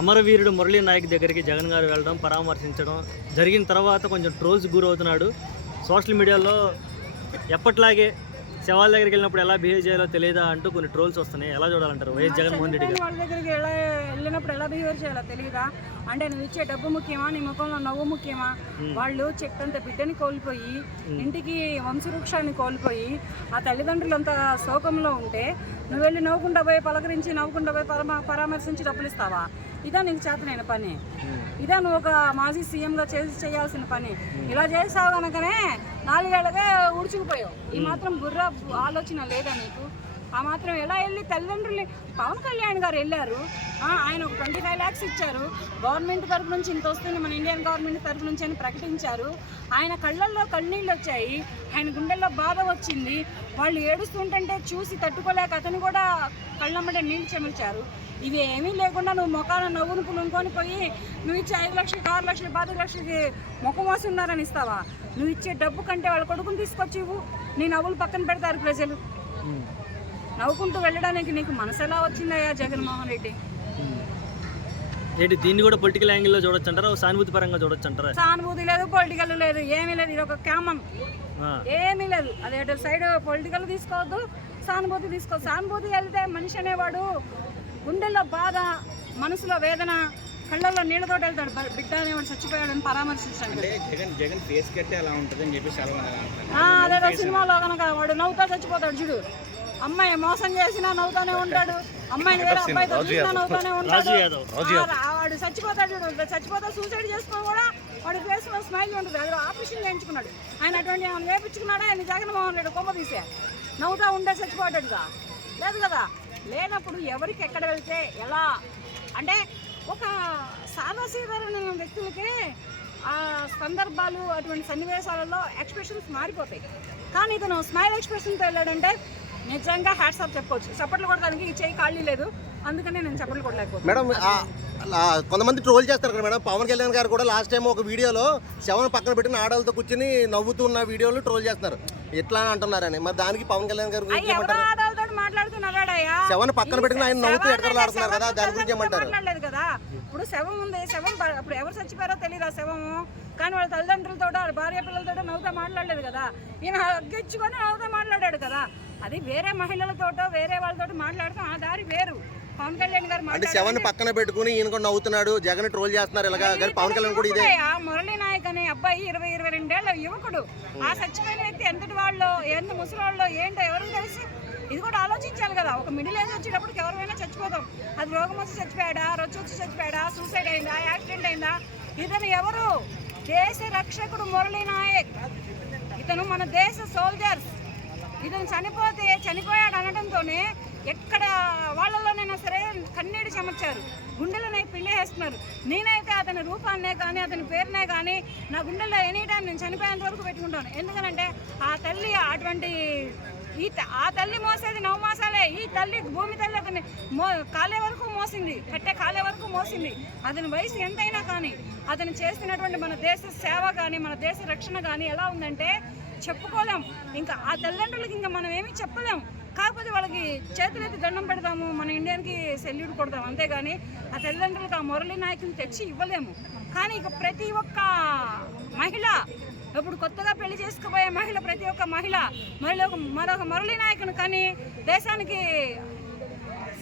అమరవీరుడు మురళీ నాయక్ దగ్గరికి జగన్ గారు వెళ్ళడం, పరామర్శించడం జరిగిన తర్వాత కొంచెం ట్రోల్స్ గురవుతున్నాడు. సోషల్ మీడియాలో ఎప్పట్లాగే శవాల దగ్గరికి వెళ్ళినప్పుడు ఎలా బిహేవ్ చేయాలో తెలియదా అంటూ కొన్ని ట్రోల్స్ వస్తున్నాయి. ఎలా చూడాలంటారు వైఎస్ జగన్మోహన్ రెడ్డి గారు? వాళ్ళ దగ్గరికి వెళ్ళినప్పుడు ఎలా బిహేవ్ చేయాలో తెలియదా? అంటే నువ్వు ఇచ్చే డబ్బు ముఖ్యమా, నీ ముఖంలో నవ్వు ముఖ్యమా? వాళ్ళు చెట్టంత బిడ్డని కోల్పోయి, ఇంటికి వంశవృక్షాన్ని కోల్పోయి, ఆ తల్లిదండ్రులు అంత శోకంలో ఉంటే నువ్వు వెళ్ళి నవ్వుకుండా పోయి పలకరించి, నవ్వుకుండా పోయి పరామర్శించి డబ్బులు ఇస్తావా? ఇదా నీకు చేతనైన పని? ఇదా నువ్వు ఒక మాజీ సీఎంగా చేయాల్సిన పని? ఇలా చేసావు కనుకనే 4 ఏళ్ళగా ఉడుచుకుపోయావు. ఈ మాత్రం బుర్ర ఆలోచన లేదా నీకు? ఆ మాత్రం ఎలా వెళ్ళి తల్లిదండ్రుల్ని పవన్ కళ్యాణ్ గారు వెళ్ళారు, ఆయన ఒక 25 lakhs ఇచ్చారు, గవర్నమెంట్ తరఫు నుంచి ఇంత వస్తుంది మన ఇండియన్ గవర్నమెంట్ తరఫు నుంచి అని ప్రకటించారు. ఆయన కళ్ళల్లో కన్నీళ్ళు వచ్చాయి, ఆయన గుండెల్లో బాధ వచ్చింది. వాళ్ళు ఏడుస్తుంటే చూసి తట్టుకోలేక అతను కూడా కళ్ళమ్మడే నీళ్ళు చెమిల్చారు. ఇవి ఏమీ లేకుండా నువ్వు ముఖాన నవ్వును పులుకొని పోయి నువ్వు ఇచ్చే 5 లక్షలు, 6 లక్షలు, 5 లక్షలకి ముఖం మోసి ఉన్నారని ఇస్తావా? నువ్వు ఇచ్చే డబ్బు కంటే వాళ్ళ కొడుకుని తీసుకొచ్చి ఇవ్వు, నీ నవ్వులు పక్కన పెడతారు ప్రజలు. నవ్వుకుంటూ వెళ్ళడానికి నీకు మనసు ఎలా వచ్చిందయ్యా జగన్మోహన్ రెడ్డి? ఏంటి దీన్ని కూడా పొలిటికల్ యాంగిల్లో చూడొచ్చు అంటారా, సానుభూతి పరంగా చూడొచ్చు అంటారా? సానుభూతి లేదు, పొలిటికల్ లేదు, ఏమీ లేదు. ఇది ఒక క్యామం, ఏమీ లేదు. అదే సైడ్ పొలిటికల్ తీసుకోవద్దు, సానుభూతి తీసుకోవద్దు. సానుభూతి వెళ్తే మనిషి అనేవాడు గుండెల్లో బాధ, మనసులో వేదన, కళ్ళల్లో నీళ్ళతో వెళ్తాడు. బిడ్డ అనేవాడు చచ్చిపోయాడని పరామర్శించండి. అదే సినిమాలో కనుక వాడు నవ్వుతా చచ్చిపోతాడు చూడు. అమ్మాయి మోసం చేసినా నవ్వుతానే ఉంటాడు, అమ్మాయిని వేరే అబ్బాయితో చూసినా నవ్వుతానే ఉంటాడు. వాడు చచ్చిపోతాడు చూడు, చచ్చిపోతా సూసైడ్ చేసుకుని కూడా వాడి ఫేస్ లో స్మైల్ ఉంటుంది. అది ఆపరేషన్ చేయించుకున్నాడు ఆయన. అటువంటి ఏమైనా వేపించుకున్నాడా ఆయన? జగన్మోహన్ రెడ్డి కొమ్మ తీసే నవ్వుతా ఉండే చచ్చిపోతాడుగా? లేదు కదా. లేనప్పుడు ఎవరికి ఎక్కడ వెళ్తే ఎలా అంటే ఒక సాదాసీదారైన వ్యక్తులకి ఆ సందర్భాలు, అటువంటి సన్నివేశాలలో ఎక్స్ప్రెషన్స్ మారిపోతాయి. కానీ ఇతను స్మైల్ ఎక్స్ప్రెషన్తో వెళ్ళాడంటే నిజంగా హ్యాట్స్ ఆఫ్ చెప్పుకోవచ్చు. చప్పట్లు కొట్టడానికి ఈ చేయి ఖాళీ లేదు, అందుకనే నేను చప్పట్లు కొట్టలేకపోతే. మేడం కొంతమంది ట్రోల్ చేస్తారు కదా మేడం. పవన్ కళ్యాణ్ గారు కూడా లాస్ట్ టైం ఒక వీడియోలో శవం పక్కన పెట్టిన ఆడవాళ్ళతో కూర్చొని నవ్వుతున్న వీడియోలు ట్రోల్ చేస్తున్నారు. ఎట్లా అంటున్నారని మరి దానికి పవన్ కళ్యాణ్ గారు శవం పక్కన పెట్టిన ఆయన నవ్వుతూ ఎక్కడలాడుతున్నారు కదా, దాని గురించి ఏమంటారు? మాట్లాడలేదు కదా. ఇప్పుడు శవం ఉంది, శవం ఇప్పుడు ఎవరు చచ్చిపోయారో తెలియదు ఆ శవము. కానీ వాళ్ళ తల్లిదండ్రులతో, భార్య పిల్లలతో నవ్వుతా మాట్లాడలేదు కదా. ఈయన హగ్గిచ్చుకొని నవ్వుతా మాట్లాడాడు కదా. అది వేరే మహిళలతోటో వేరే వాళ్ళతో మాట్లాడుతూ ఆ దారి వేరు. పవన్ కళ్యాణ్ గారు అంటే శవాన్ని పక్కన పెట్టుకుని ఈయన కూడా నవ్వుతున్నాడు, జగన్ ట్రోల్ చేస్తున్నారు. ఇలాగా పవన్ కళ్యాణ్ కూడా ఇదే. మురళీ నాయక్ అనే అబ్బాయి 20-22 ఏళ్ల యువకుడు. ఆ చచ్చిపోయిన వ్యక్తి ఎంతటి వాళ్ళు, ఎంత ముసలివాళ్ళు ఏంటో ఎవరికి తెలుసు? ఇది కూడా ఆలోచించాలి కదా. ఒక మిడిల్ ఏజ్ వచ్చేటప్పటికి ఎవరైనా చచ్చిపోతాం. అది రోగం వచ్చి చచ్చిపోయాడా, రొచ్చి వచ్చి చచ్చిపోయాడా, సూసైడ్ అయిందా, యాక్సిడెంట్ అయిందా? ఇతను ఎవరు? దేశ రక్షకుడు మురళీ నాయక్. ఇతను మన దేశ సోల్జర్స్. ఇతను చనిపోయాడు అనడంతోనే ఎక్కడ వాళ్ళలోనైనా సరే కన్నీడు చెమర్చారు, గుండెలనే పిండేస్తున్నారు. నేనైతే అతని రూపాన్నే కానీ అతని పేరునే కానీ నా గుండెల్లో ఎనీ టైం నేను చనిపోయేంత వరకు పెట్టుకుంటాను. ఎందుకనంటే ఆ తల్లి అటువంటి ఆ తల్లి మోసేది 9 మాసాలే. ఈ తల్లి, భూమి తల్లి అతన్ని కాలే వరకు మోసింది, కట్టే కాలే వరకు మోసింది. అతని వయసు ఎంతైనా కానీ అతను చేస్తున్నటువంటి మన దేశ సేవ కానీ మన దేశ రక్షణ కానీ ఎలా ఉందంటే చెప్పుకోలేం. ఇంకా ఆ తల్లిదండ్రులకి ఇంకా మనం ఏమీ చెప్పలేం. కాకపోతే వాళ్ళకి చేతులెత్తి దండం పెడతాము, మన ఇండియన్కి సెల్యూట్ కొడతాం, అంతేగాని ఆ తల్లిదండ్రులకు ఆ మురళీ నాయకుని తెచ్చి ఇవ్వలేము. కానీ ఇక ప్రతి ఒక్క మహిళ, ఇప్పుడు కొత్తగా పెళ్లి చేసుకుపోయే మహిళ, ప్రతి ఒక్క మహిళ మరొక మురళీ నాయకుని కానీ దేశానికి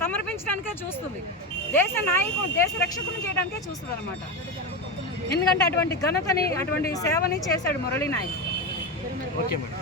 సమర్పించడానికే చూస్తుంది. దేశ రక్షకుని చేయడానికే చూస్తుంది అనమాట. ఎందుకంటే అటువంటి ఘనతని, అటువంటి సేవని చేశాడు మురళీ నాయక్. Okay madam.